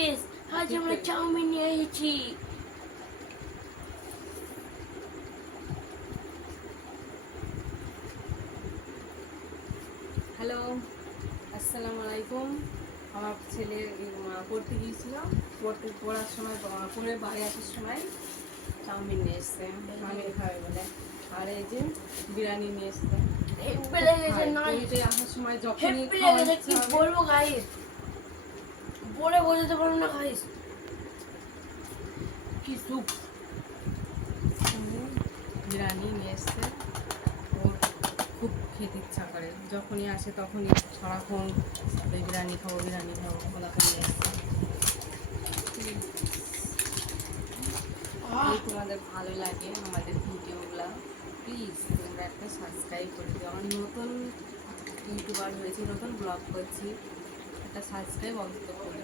Guys আজ আমরা chowmein নিয়ে এসেছি হ্যালো আসসালামু আলাইকুম আমার ছেলে পড়তে গিয়েছিল। পড়তে পড়ার সময় পড়ে বাড়ি আসার সময় চাউমিন নিয়ে এসছে। চাউমিন খাবে বলে। আর এই যে বিরিয়ানি নিয়ে এসছে। আসার সময় যখনই বলব গাইস বলে বোঝাতে পারব না গাইস কি সুপ বিরিয়ানি নিয়ে এসছে। ওর খুব খেতে ইচ্ছা করে। যখনই আসে তখনই সারাক্ষণ বিরিয়ানি খাব বিরিয়ানি খাব ওনাকে নিয়ে এসছে। তোমাদের ভালো লাগে আমাদের ভিডিওগুলো প্লিজ তোমরা একটা সাবস্ক্রাইব করে দিও। আমার নতুন ইউটিউবার হয়েছি নতুন ব্লগ করছি। একটা সাবস্ক্রাইব অন্তত করে